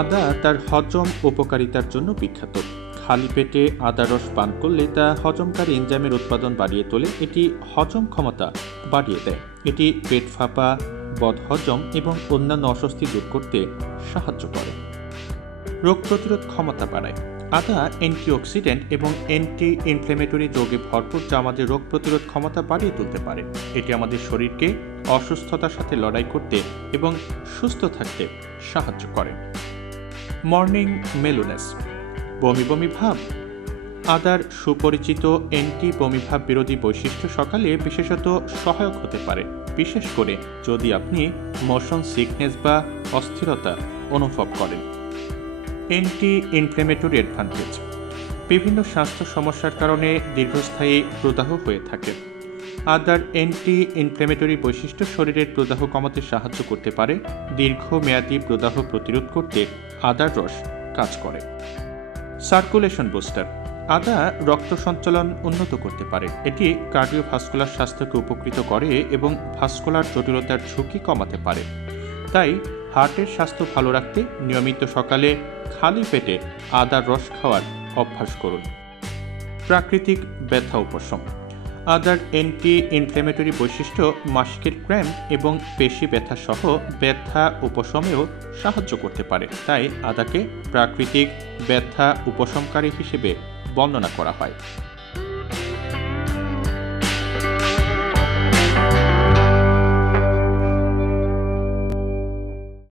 আদা তার হজম উপকারিতার জন্য বিখ্যাত। খালি পেটে আদার রস পান করলে তা হজমকারী এনজাইমের উৎপাদন বাড়িয়ে তোলে। এটি হজম ক্ষমতা বাড়িয়ে দেয়। এটি পেট ফাঁপা, বদহজম এবং অন্যান্য অস্বস্তি দূর করতে সাহায্য করে। রোগ প্রতিরোধ ক্ষমতা বাড়ায়। আদা অ্যান্টিঅক্সিডেন্ট এবং অ্যান্টি ইনফ্লেমেটরি যৌগে ভরপুর, যা আমাদের রোগ প্রতিরোধ ক্ষমতা বাড়িয়ে তুলতে পারে। এটি আমাদের শরীরকে অসুস্থতার সাথে লড়াই করতে এবং সুস্থ থাকতে সাহায্য করে। মর্নিং মেলোনেস, বমি বমি ভাব। আদার সুপরিচিত অ্যান্টি বমি ভাব বিরোধী বৈশিষ্ট্য সকালে বিশেষত সহায়ক হতে পারে, বিশেষ করে যদি আপনি মোশন সিকনেস বা অস্থিরতা অনুভব করেন। অ্যান্টি ইনফ্লেমেটরি অ্যাডভান্টেজ, বিভিন্ন স্বাস্থ্য সমস্যার কারণে দীর্ঘস্থায়ী প্রদাহ হয়ে থাকে। আদার অ্যান্টি ইনফ্লেমেটরি বৈশিষ্ট্য শরীরের প্রদাহ কমাতে সাহায্য করতে পারে। দীর্ঘমেয়াদী প্রদাহ প্রতিরোধ করতে আদার রস কাজ করে। সার্কুলেশন বুস্টার, আদা রক্ত সঞ্চালন উন্নত করতে পারে। এটি কার্ডিওভাস্কুলার স্বাস্থ্যকে উপকৃত করে এবং ভাস্কুলার জটিলতার ঝুঁকি কমাতে পারে। তাই হার্টের স্বাস্থ্য ভালো রাখতে নিয়মিত সকালে খালি পেটে আদার রস খাওয়ার অভ্যাস করুন। প্রাকৃতিক ব্যথা উপশম, আদার অ্যান্টি ইনফ্লেমেটরি বৈশিষ্ট্য মাসিকের ক্র্যাম্প এবং পেশি ব্যথা সহ ব্যথা উপশমেও সাহায্য করতে পারে। তাই আদাকে প্রাকৃতিক ব্যথা উপশমকারী হিসেবে বর্ণনা করা হয়।